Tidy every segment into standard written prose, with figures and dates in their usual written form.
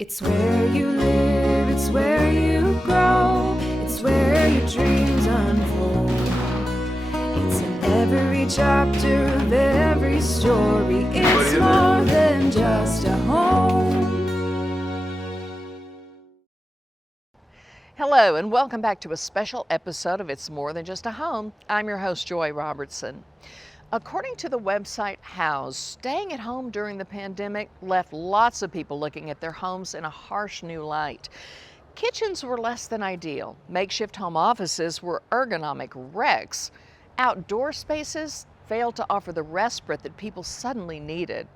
It's where you live, it's where you grow, it's where your dreams unfold. It's in every chapter of every story. It's more than just a home. Hello, and welcome back to a special episode of It's More Than Just a Home. I'm your host, Joy Robertson. According to the website Houzz, staying at home during the pandemic left lots of people looking at their homes in a harsh new light. Kitchens were less than ideal. Makeshift home offices were ergonomic wrecks. Outdoor spaces failed to offer the respite that people suddenly needed.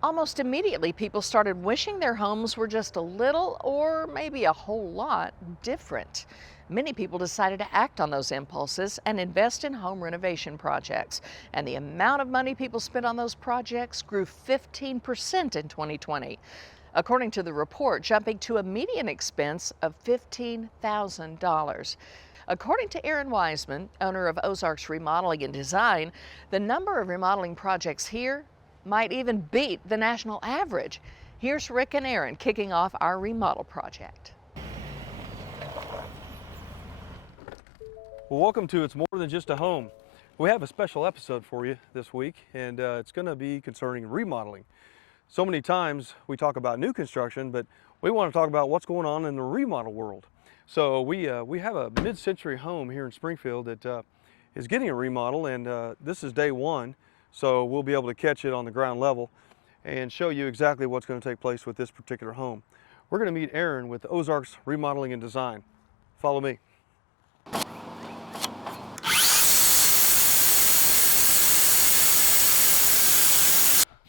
Almost immediately, people started wishing their homes were just a little, or maybe a whole lot, different. Many people decided to act on those impulses and invest in home renovation projects. And the amount of money people spent on those projects grew 15% in 2020. According to the report, jumping to a median expense of $15,000. According to Aaron Wiseman, owner of Ozarks Remodeling and Design, the number of remodeling projects here might even beat the national average. Here's Rick and Aaron kicking off our remodel project. Well, welcome to It's More Than Just a Home. We have a special episode for you this week, and it's going to be concerning remodeling. So many times we talk about new construction, but we want to talk about what's going on in the remodel world. So we have a mid-century home here in Springfield that is getting a remodel, and this is day one, so we'll be able to catch it on the ground level and show you exactly what's going to take place with this particular home. We're going to meet Aaron with Ozarks Remodeling and Design. Follow me.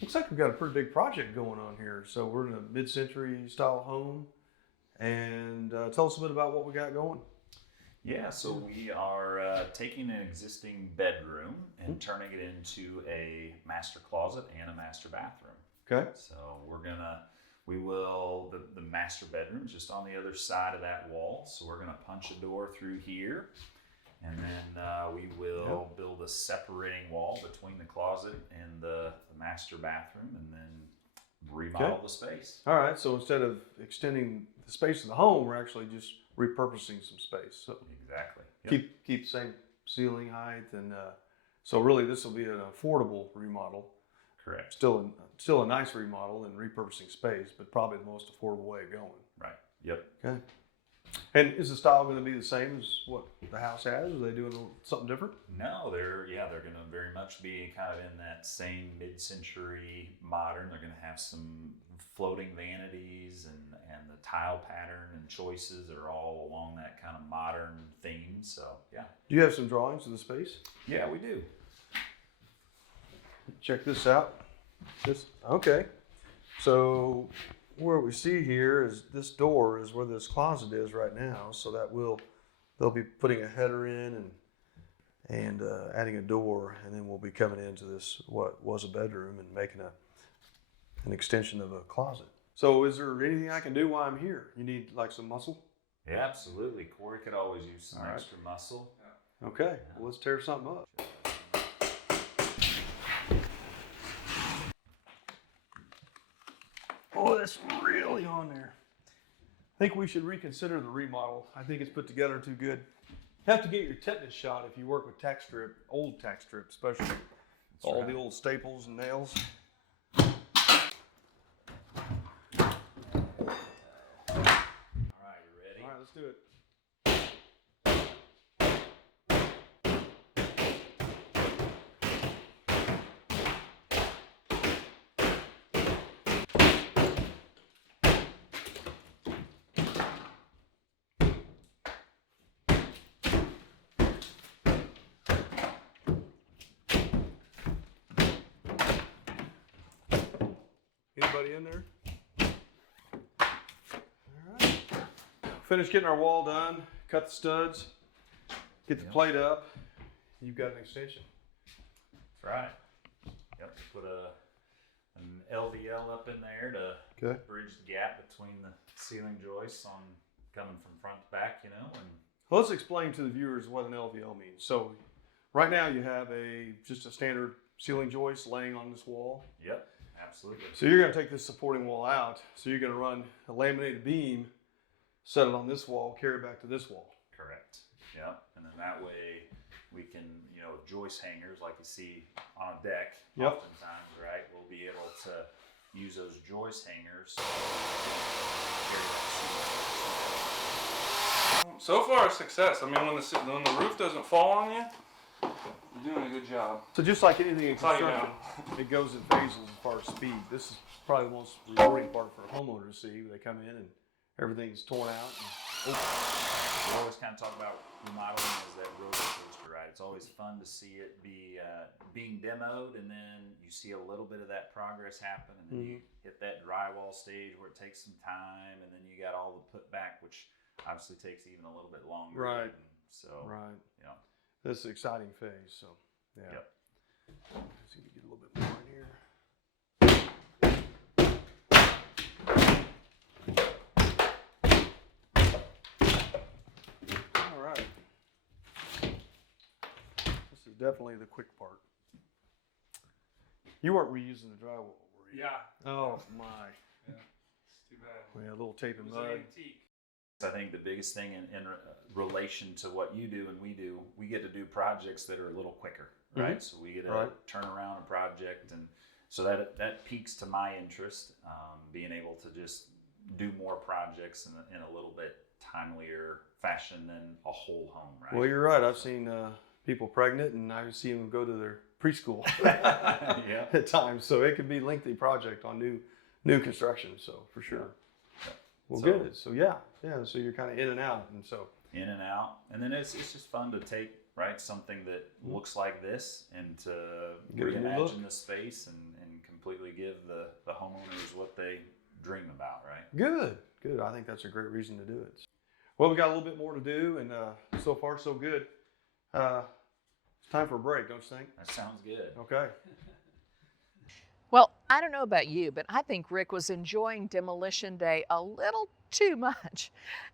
Looks like we've got a pretty big project going on here. So we're in a mid-century style home, and tell us a bit about what we got going. Yeah, so we are taking an existing bedroom and turning it into a master closet and a master bathroom. Okay. So the master bedroom is just on the other side of that wall. So we're gonna punch a door through here, and then we will build a separating wall between the closet and the master bathroom, and then remodel the space. All right, so instead of extending the space of the home, we're actually just repurposing some space. So Exactly. Yep. keep the same ceiling height, and so really this will be an affordable remodel. Correct. Still a nice remodel and repurposing space, but probably the most affordable way of going. Right. Yep. Okay. And is the style going to be the same as what the house has? Are they doing something different? No, they're going to very much be kind of in that same mid-century modern. They're going to have some floating vanities, and the tile pattern and choices are all along that kind of modern theme. So yeah. Do you have some drawings of the space? Yeah, we do. Check this out. Okay. So where we see here is this door is where this closet is right now. So that they'll be putting a header in and adding a door, and then we'll be coming into this what was a bedroom and making an extension of a closet. So is there anything I can do while I'm here? You need like some muscle? Yeah, absolutely. Corey could always use some All right. extra muscle. Okay. Well, let's tear something up. Oh, that's really on there. I think we should reconsider the remodel. I think it's put together too good. You have to get your tetanus shot if you work with tack strip, old tack strip especially. All right. the old staples and nails. All right, you ready? All right, let's do it. Anybody in there? All right. Finished getting our wall done, cut the studs, get the plate up. You've got an extension. That's right. Yep. Put an LVL up in there to Okay. bridge the gap between the ceiling joists on coming from front to back, and Well, let's explain to the viewers what an LVL means. So right now you have just a standard ceiling joist laying on this wall. yep. Absolutely. So you're going to take this supporting wall out. So you're going to run a laminated beam, set it on this wall, carry it back to this wall. Correct. Yep. And then that way we can, joist hangers like you see on a deck, Yep. oftentimes, right? We'll be able to use those joist hangers. So far, a success. I mean, when the roof doesn't fall on you, you're doing a good job. So just like anything in That's how you construction, it goes in phases as far as speed. This is probably the most rewarding part for a homeowner to see. They come in and everything's torn out. We always kind of talk about remodeling as that roller coaster, right? It's always fun to see it be being demoed, and then you see a little bit of that progress happen, and then you hit that drywall stage where it takes some time, and then you got all the put back, which obviously takes even a little bit longer. Right. And so, Right. yeah. This is an exciting phase. So, yeah. Yep. Let's see if we get a little bit more in here. All right. This is definitely the quick part. You weren't reusing the drywall, were you? Yeah. Oh my. It's too bad. We had a little tape It and was an mud. antique. I think the biggest thing in relation to what you do and we do, we get to do projects that are a little quicker, right? So we get to Right. turn around a project, and so that piques to my interest, being able to just do more projects in a little bit timelier fashion than a whole home, right? Well, you're right. I've seen people pregnant, and I see them go to their preschool Yeah. at times. So it could be a lengthy project on new construction. So for sure. Well, So- good. So yeah. So you're kind of in and out, and so In and out, and then it's just fun to take something that looks like this and to Give it a new look. reimagine the space and completely give the homeowners what they dream about, right? good. I think that's a great reason to do it. Well, we got a little bit more to do, and so far so good. It's time for a break, don't you think? That sounds good. Okay. Well, I don't know about you, but I think Rick was enjoying Demolition Day a little too much.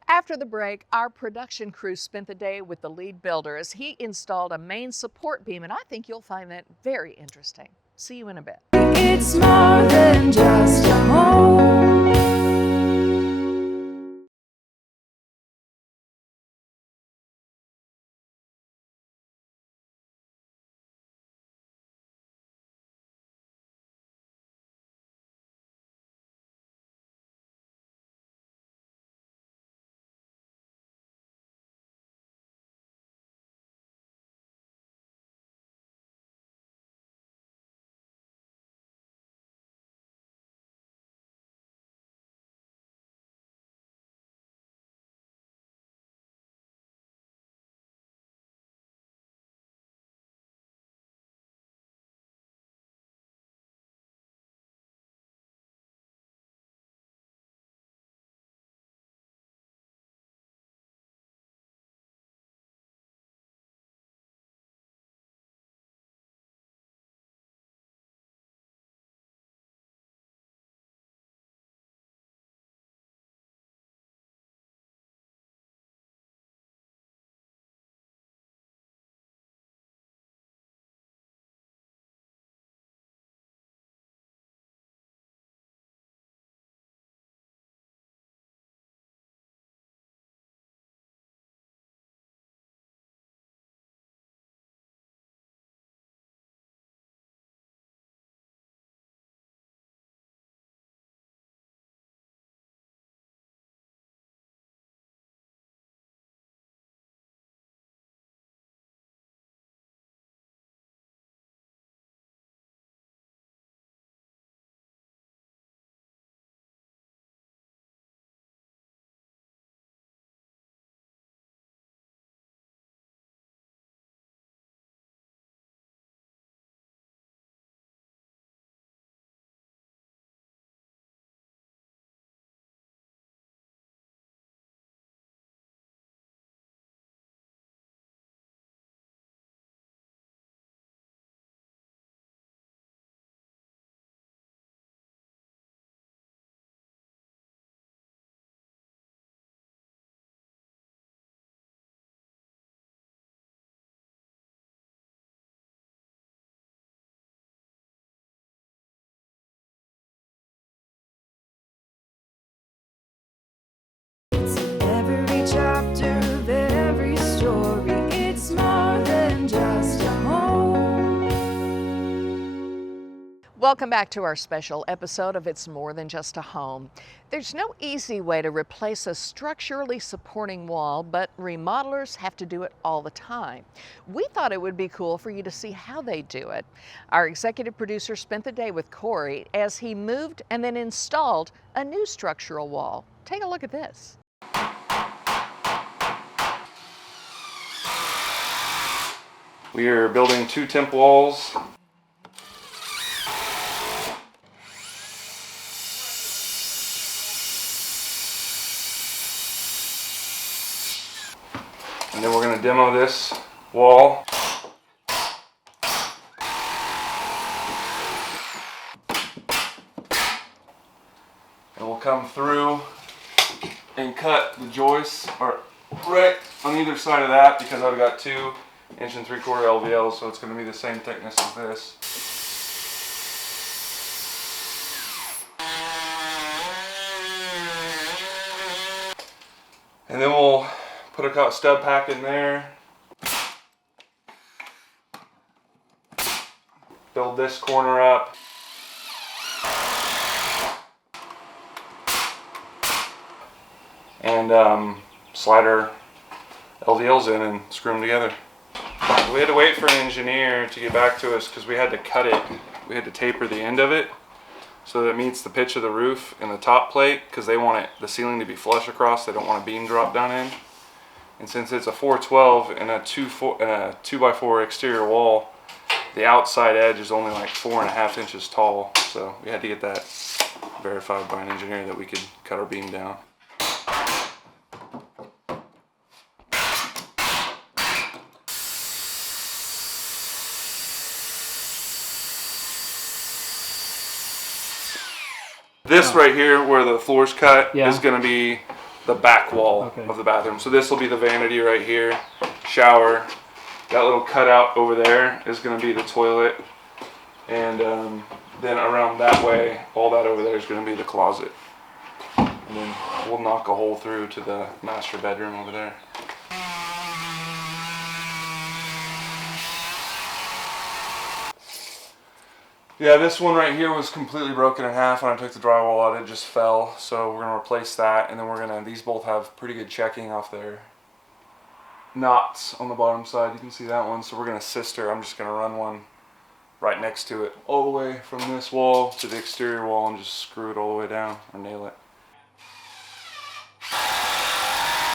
After the break, our production crew spent the day with the lead builder as he installed a main support beam, and I think you'll find that very interesting. See you in a bit. It's more than just a home. Welcome back to our special episode of It's More Than Just a Home. There's no easy way to replace a structurally supporting wall, but remodelers have to do it all the time. We thought it would be cool for you to see how they do it. Our executive producer spent the day with Corey as he moved and then installed a new structural wall. Take a look at this. We are building 2 temp walls. And then we're going to demo this wall. And we'll come through and cut the joists right on either side of that, because I've got 2 1 3/4 LVLs, so it's going to be the same thickness as this. And then we'll put a stud pack in there. Build this corner up. And slide our LVLs in and screw them together. We had to wait for an engineer to get back to us because we had to cut it. We had to taper the end of it so that it meets the pitch of the roof and the top plate, because they want the ceiling to be flush across. They don't want a beam drop down in. And since it's a 412 and a 2x4 exterior wall, the outside edge is only like 4.5 inches tall. So we had to get that verified by an engineer that we could cut our beam down. This right here, where the floor's cut, is going to be the back wall of the bathroom. So this will be the vanity right here, shower. That little cutout over there is going to be the toilet. And then around that way, all that over there is going to be the closet. And then we'll knock a hole through to the master bedroom over there. Yeah, this one right here was completely broken in half when I took the drywall out. It just fell, so we're gonna replace that, and then these both have pretty good checking off their knots on the bottom side. You can see that one, so we're gonna sister. I'm just gonna run one right next to it, all the way from this wall to the exterior wall, and just screw it all the way down, or nail it.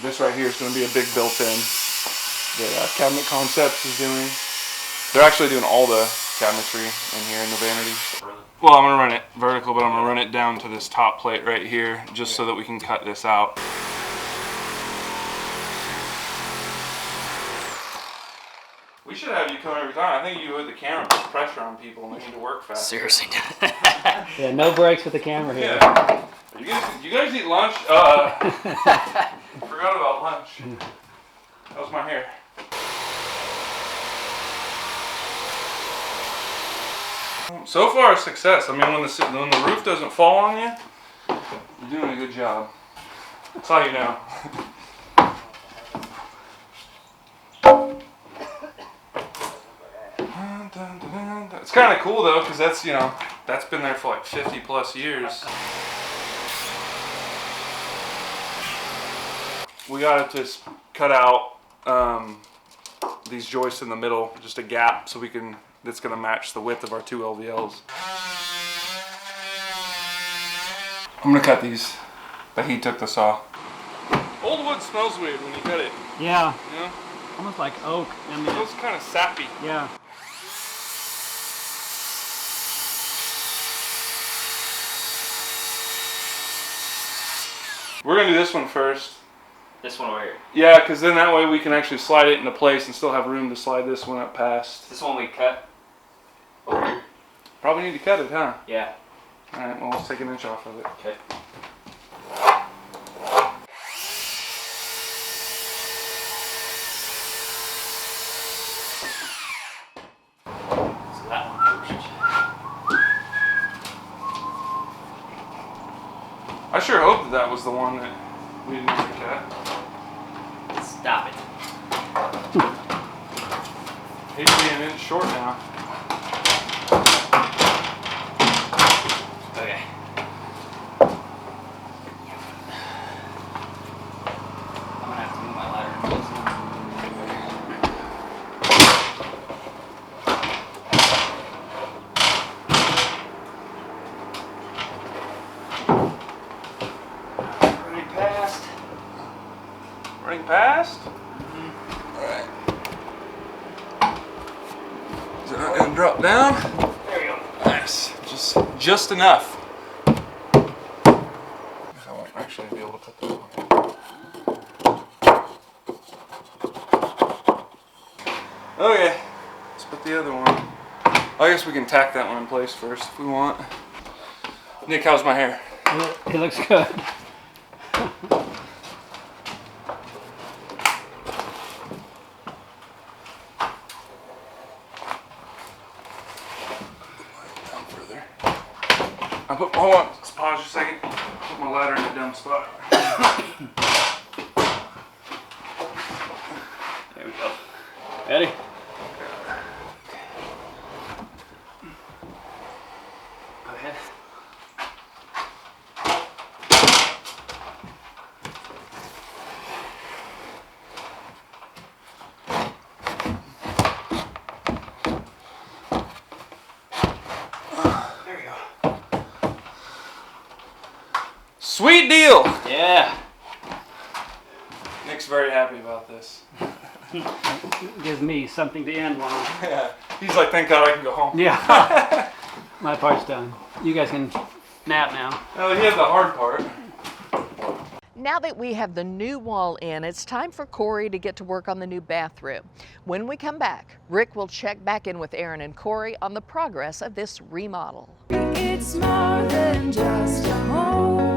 This right here is gonna be a big built-in that Cabinet Concepts is doing. They're actually doing all the cabinetry in here in the vanity. Well, I'm gonna run it vertical, but I'm gonna run it down to this top plate right here, just so that we can cut this out. We should have you come every time. I think you with the camera puts pressure on people and they need to work fast. Seriously. Yeah, no breaks with the camera here. Yeah. You guys eat lunch? Forgot about lunch. That was my hair. So far, a success. I mean, when the roof doesn't fall on you, you're doing a good job. That's how you know. It's kind of cool though, because that's been there for like 50 plus years. We got to just cut out these joists in the middle, just a gap, so that's going to match the width of our 2 LVLs. I'm going to cut these, but he took the saw. Old wood smells weird when you cut it. Yeah. You know? Almost like oak. I mean, It smells kind of sappy. yeah. We're going to do this one first. This one over here. Yeah, because then that way we can actually slide it into place and still have room to slide this one up past. This one we cut over here. Probably need to cut it, huh? Yeah. Alright, well, let's take an inch off of it. Okay. So that one first. I sure hope that was the one that we didn't need to cut. Stop it. Hate to be an inch short now. Ring past? Alright. Is it not gonna drop down? There we go. Nice. Just enough. I won't actually be able to put that on. Okay, let's put the other one. I guess we can tack that one in place first if we want. Nick, how's my hair? It looks good. Down further. Hold on, let's pause just a second. Put my ladder in a dumb spot. There we go. Ready? Go ahead. There we go. Sweet deal! Yeah. Nick's very happy about this. Gives me something to end on. Yeah. He's like, thank God I can go home. Yeah. My part's done. You guys can nap now. Oh, he had the hard part. Now that we have the new wall in, it's time for Corey to get to work on the new bathroom. When we come back, Rick will check back in with Aaron and Corey on the progress of this remodel. It's more than just a home.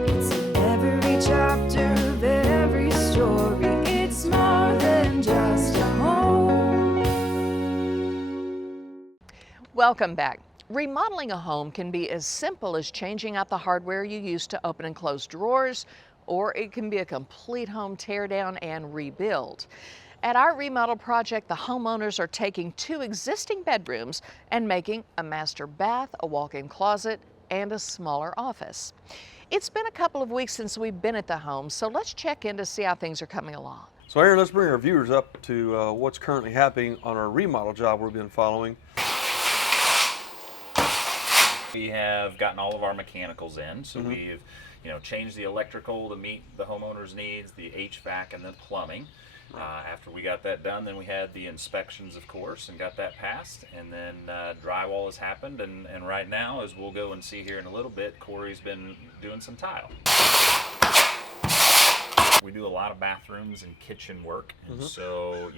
It's in every chapter of every story. It's more than just a home. Welcome back. Remodeling a home can be as simple as changing out the hardware you use to open and close drawers, or it can be a complete home tear down and rebuild. At our remodel project, the homeowners are taking 2 existing bedrooms and making a master bath, a walk-in closet, and a smaller office. It's been a couple of weeks since we've been at the home, so let's check in to see how things are coming along. So Aaron, let's bring our viewers up to what's currently happening on our remodel job we've been following. We have gotten all of our mechanicals in, so we've changed the electrical to meet the homeowner's needs, the HVAC, and the plumbing. After we got that done, then we had the inspections, of course, and got that passed. And then drywall has happened, and right now, as we'll go and see here in a little bit, Corey's been doing some tile. We do a lot of bathrooms and kitchen work, and so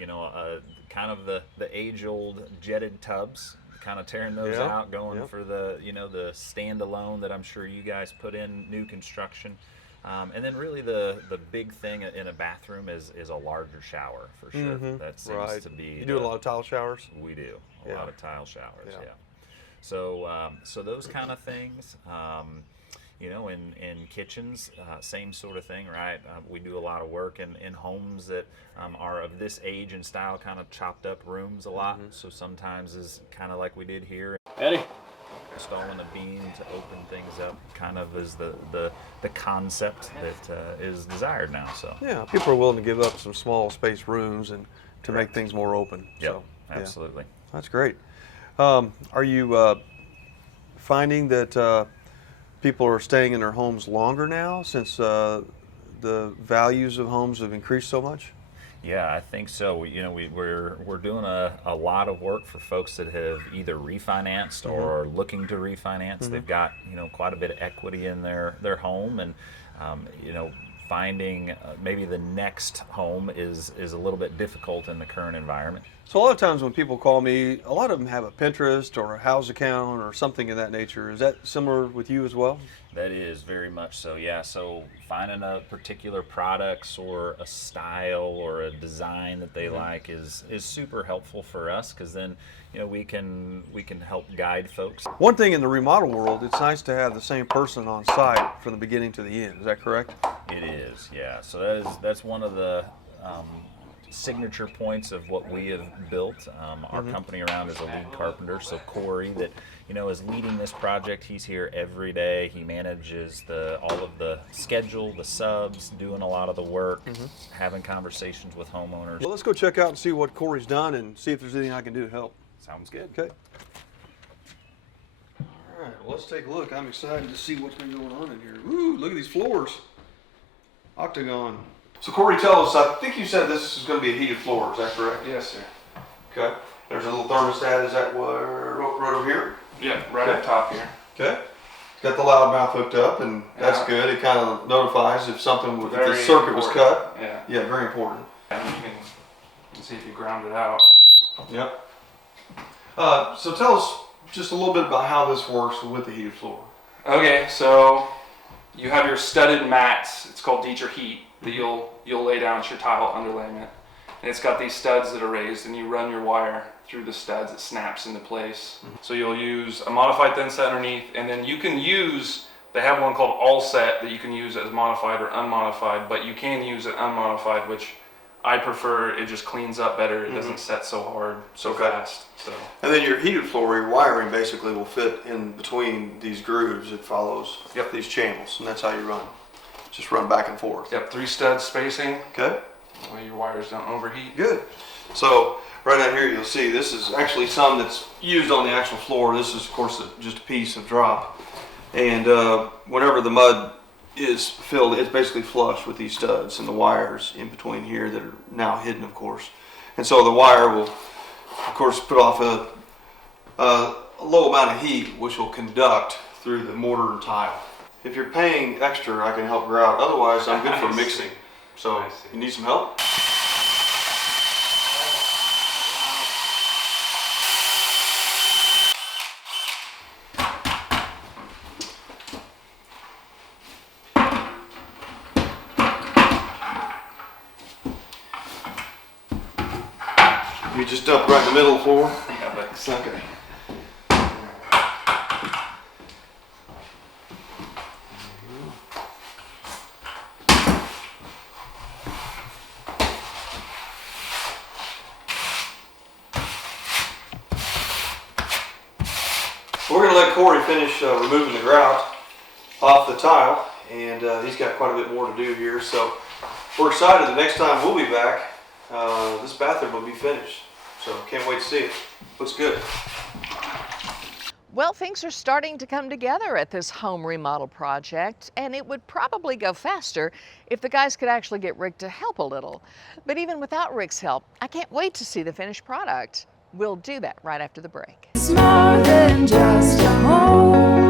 kind of the age-old jetted tubs, kind of tearing those out, going for the the standalone that I'm sure you guys put in new construction. And then really the big thing in a bathroom is a larger shower for sure. That seems to be. You do a lot of tile showers? We do a lot of tile showers. Yeah. So those kind of things. In kitchens, same sort of thing, right? We do a lot of work in homes that are of this age and style, kind of chopped up rooms a lot. So sometimes is kind of like we did here. Eddie. Installing a beam to open things up kind of is the concept that is desired now. So yeah, people are willing to give up some small space rooms and to make things more open. Yep, so, absolutely. That's great. Are you finding that people are staying in their homes longer now since the values of homes have increased so much? Yeah, I think so. We're doing a lot of work for folks that have either refinanced or looking to refinance. They've got quite a bit of equity in their home, and finding maybe the next home is a little bit difficult in the current environment. So a lot of times when people call me, a lot of them have a Pinterest or a house account or something of that nature. Is that similar with you as well? That is very much so, yeah. So finding a particular products or a style or a design that they like is super helpful for us, because then we can help guide folks. One thing in the remodel world, it's nice to have the same person on site from the beginning to the end. Is that correct? It is, yeah. So that's one of the signature points of what we have built. Our company around is a lead carpenter, so Corey that is leading this project. He's here every day. He manages all of the schedule, the subs, doing a lot of the work, having conversations with homeowners. Well, let's go check out and see what Corey's done and see if there's anything I can do to help. Sounds good. Okay. All right, well, let's take a look. I'm excited to see what's been going on in here. Ooh, look at these floors. Octagon. So Corey, tell us, I think you said this is going to be a heated floor, is that correct? Yes, sir. Okay. There's a little thermostat, is that what, right over here? Yeah, right up top here. Okay. It's got the loudmouth hooked up, and that's good. It kind of notifies if something, if the circuit was cut. Yeah. Yeah, very important. And you can see if you ground it out. Yep. So tell us just a little bit about how this works with the heated floor. Okay, so you have your studded mats. It's called Dieter Heat that you'll lay down as your tile underlayment. And it's got these studs that are raised, and you run your wire through the studs. It snaps into place. So you'll use a modified thin set underneath, and then you can use, they have one called All Set that you can use as modified or unmodified, but you can use it unmodified, which I prefer. It just cleans up better. It doesn't set so hard, so fast. So. And then your heated floor, your wiring basically will fit in between these grooves. It follows these channels, and that's how you run. Just run back and forth. Yep, 3 studs spacing. Okay. That way your wires don't overheat. Good. So right out here you'll see this is actually some that's used on the actual floor. This is of course just a piece of drop. And whenever the mud is filled, it's basically flush with these studs and the wires in between here that are now hidden, of course. And so the wire will, of course, put off a low amount of heat, which will conduct through the mortar and tile. If you're paying extra, I can help her out. Otherwise, I'm good for mixing. So, you need some help? You just dump right in the middle of the floor? Yeah, but Okay. Corey finish removing the grout off the tile, and he's got quite a bit more to do here. So we're excited. The next time we'll be back, this bathroom will be finished. So can't wait to see it. Looks good. Well, things are starting to come together at this home remodel project, and it would probably go faster if the guys could actually get Rick to help a little. But even without Rick's help, I can't wait to see the finished product. We'll do that right after the break. It's more than just a home.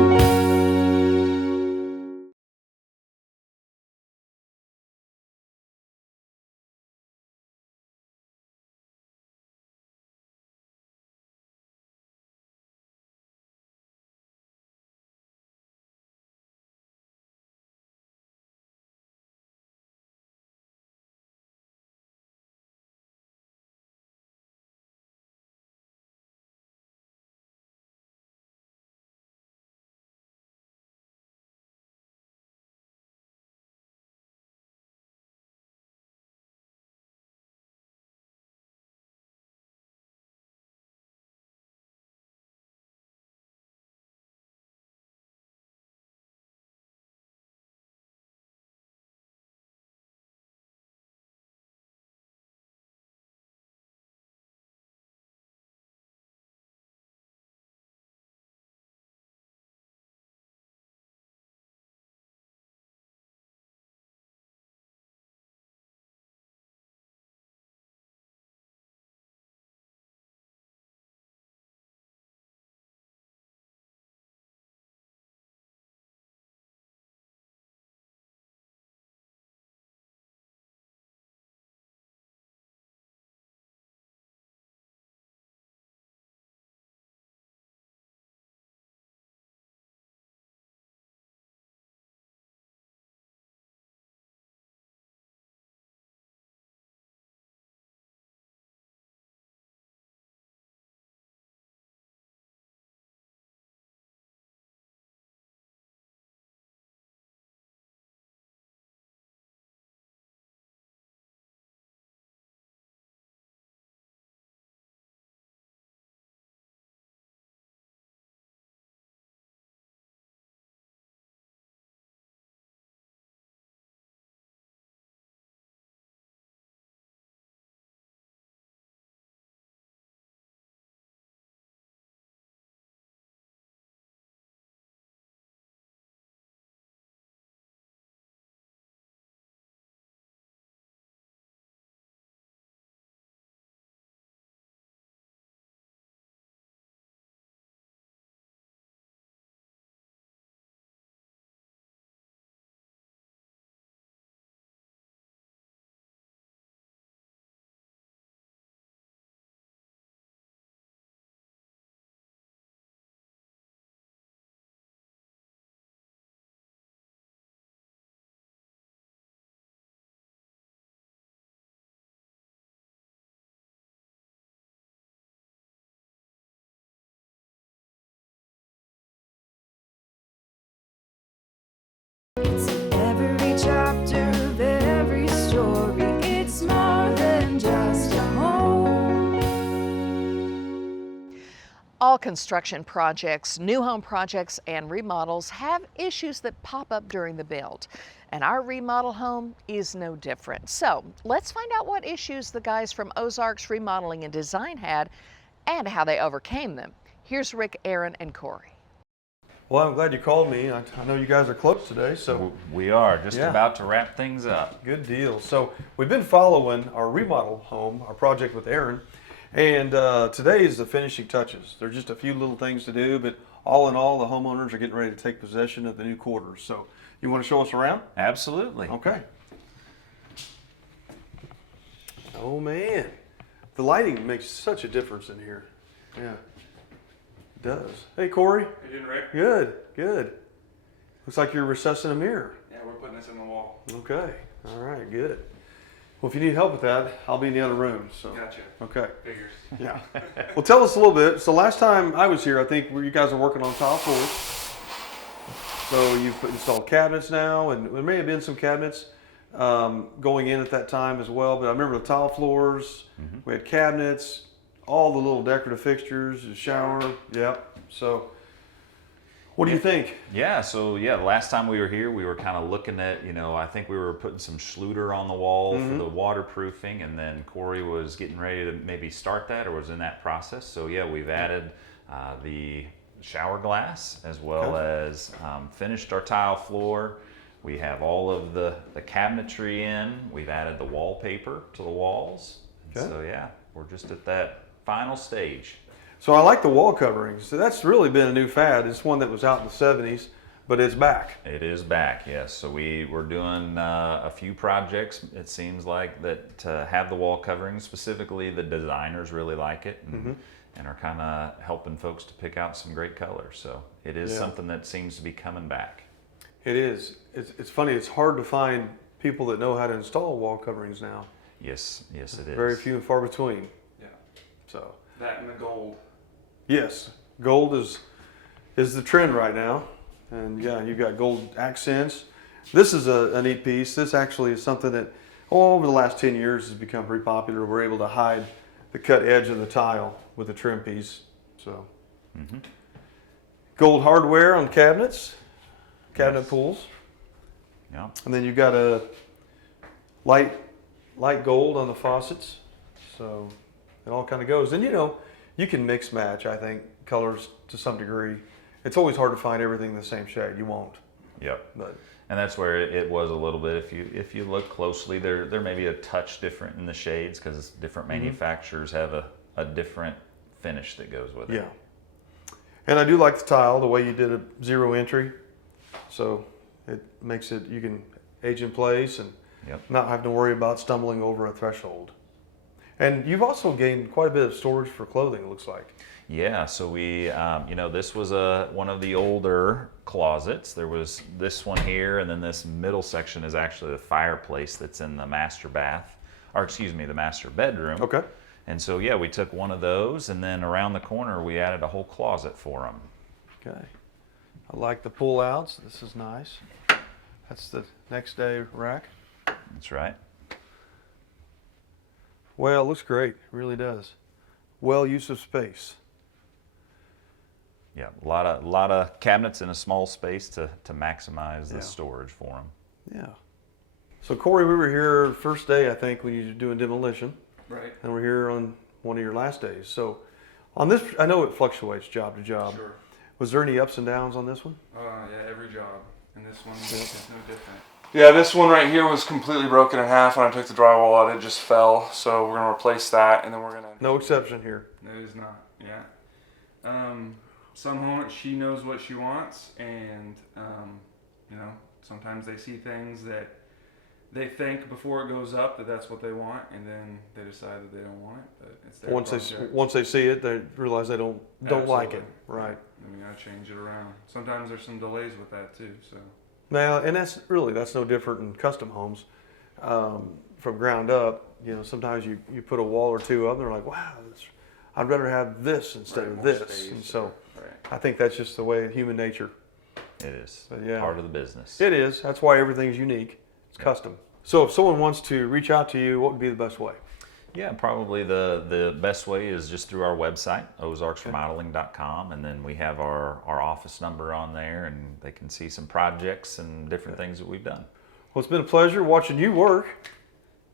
It's in every chapter of every story. It's more than just a home. All construction projects, new home projects, and remodels have issues that pop up during the build. And our remodel home is no different. So let's find out what issues the guys from Ozarks Remodeling and Design had and how they overcame them. Here's Rick, Aaron, and Corey. Well, I'm glad you called me. I know you guys are close today, so We are just Yeah. about to wrap things up. good deal. So we've been following our remodel home, our project with Aaron, and today is the finishing touches. There's just a few little things to do, but all in all, the homeowners are getting ready to take possession of the new quarters. So you want to show us around? Absolutely. Okay. Oh man, the lighting makes such a difference in here. Yeah, it does. Hey Corey. You doing, Rick? Good, good. Looks like you're recessing a mirror. Yeah, we're putting this in the wall. Okay, all right, good. Well, if you need help with that, I'll be in the other room. So. Gotcha. Okay. Figures. Yeah. Well, tell us a little bit. So last time I was here, I think you guys are working on tile floors. So you've installed cabinets now, and there may have been some cabinets going in at that time as well. But I remember the tile floors. Mm-hmm. We had cabinets, all the little decorative fixtures, the shower. Yep. So What do you think? Yeah, so the last time we were here, we were kind of looking at, I think we were putting some Schluter on the wall for the waterproofing, and then Corey was getting ready to maybe start that or was in that process. So yeah, we've added the shower glass as well as finished our tile floor. We have all of the cabinetry in. We've added the wallpaper to the walls. Okay. So yeah, we're just at that final stage. So I like the wall coverings. So that's really been a new fad. It's one that was out in the 70s, but it's back. It is back, yes. So we're doing a few projects. It seems like that to have the wall covering, specifically the designers really like it and are kind of helping folks to pick out some great colors. So it is something that seems to be coming back. It is. It's funny. It's hard to find people that know how to install wall coverings now. Yes, it is. Very few and far between. Yeah. So That and the gold. yes, gold is the trend right now, and yeah, you've got gold accents. This is a neat piece. This actually is something that over the last 10 years has become pretty popular. We're able to hide the cut edge of the tile with a trim piece. So gold hardware on cabinets, cabinet pulls, Yeah. and then you've got a light gold on the faucets. So it all kind of goes. And you can mix match, I think, colors to some degree. It's always hard to find everything the same shade. You won't. Yep. But And that's where it was a little bit. If you look closely, there may be a touch different in the shades because different manufacturers have a different finish that goes with it. yeah. And I do like the tile, the way you did a zero entry. So it makes it, you can age in place and not have to worry about stumbling over a threshold. And you've also gained quite a bit of storage for clothing, it looks like. Yeah, so we, this was one of the older closets. There was this one here, and then this middle section is actually the fireplace that's in the master the master bedroom. Okay. And so, yeah, we took one of those, and then around the corner, we added a whole closet for them. Okay. I like the pull outs. This is nice. That's the next day rack. That's right. Well, it looks great. It really does. Well use of space. Yeah, a lot of cabinets in a small space to maximize the Yeah. storage for them. Yeah. So Corey, we were here first day, I think, when you were doing demolition, Right. and we're here on one of your last days. So on this, I know it fluctuates job to job. Sure. Was there any ups and downs on this one? Yeah, every job. And this one is no different. Yeah, this one right here was completely broken in half when I took the drywall out. It just fell. So we're going to replace that, and then we're going to... No exception here. It is not, yeah. Some homeowners, she knows what she wants, and, sometimes they see things that they think before it goes up that that's what they want, and then they decide that they don't want it, but it's their project. Once they see it, they realize they don't like it. Absolutely. Right. And we gotta change it around. Sometimes there's some delays with that too, so. Now, and that's no different in custom homes. From ground up, sometimes you put a wall or two up, and they're like, wow, I'd rather have this instead Right, of more this. space, And so right. I think that's just the way of human nature. It is But yeah. part of the business. It is. That's why everything's unique. It's custom. So if someone wants to reach out to you, what would be the best way? Yeah, probably the best way is just through our website, ozarksremodeling.com, and then we have our office number on there, and they can see some projects and different things that we've done. Well, it's been a pleasure watching you work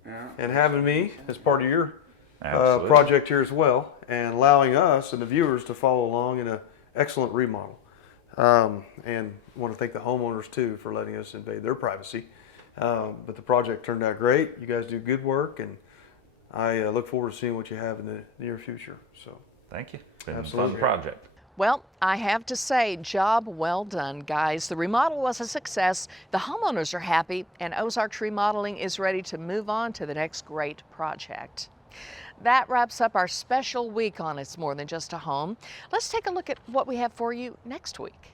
Yeah. and having me as part of your Absolutely. project here as well, and allowing us and the viewers to follow along in an excellent remodel. And want to thank the homeowners too for letting us invade their privacy. But the project turned out great. You guys do good work, and I look forward to seeing what you have in the near future. So Thank you. It's been a Absolutely. fun project. Well, I have to say, job well done, guys. The remodel was a success. The homeowners are happy, and Ozarks Remodeling is ready to move on to the next great project. That wraps up our special week on It's More Than Just a Home. Let's take a look at what we have for you next week.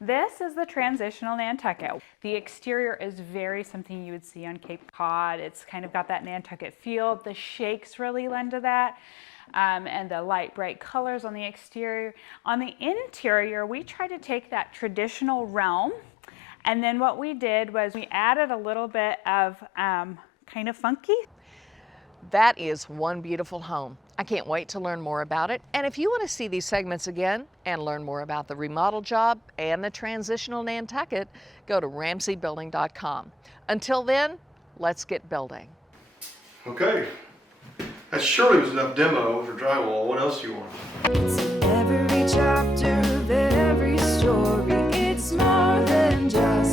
This is the transitional Nantucket. The exterior is very something you would see on Cape Cod. It's kind of got that Nantucket feel. The shakes really lend to that. And the light bright colors on the exterior. On the interior, we try to take that traditional realm, and then what we did was we added a little bit of kind of funky. That is one beautiful home. I can't wait to learn more about it. And if you want to see these segments again and learn more about the remodel job and the transitional Nantucket, go to RamseyBuilding.com. Until then, let's get building. Okay. That surely was enough demo for drywall. What else do you want? It's in every chapter of every story. It's more than just